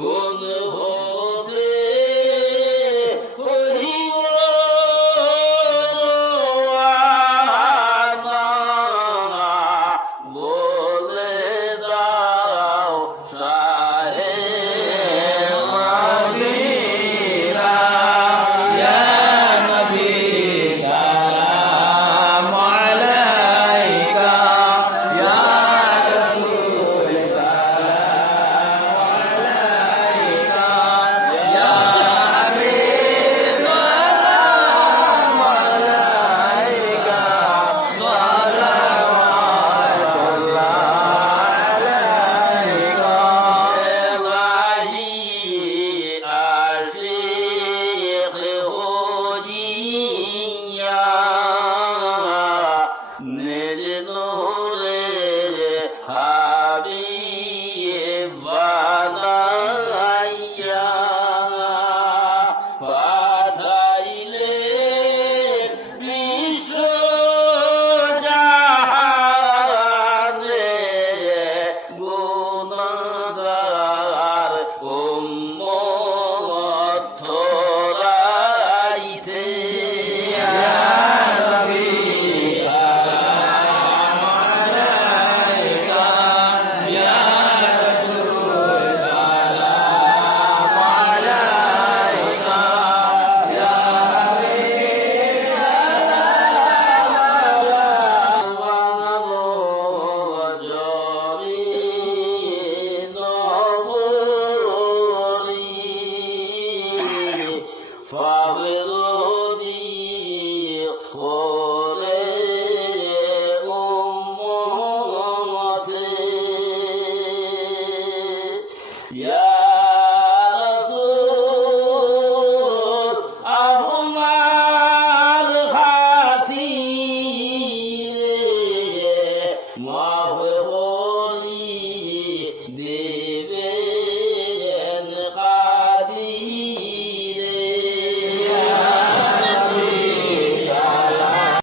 Cool. ফাবলো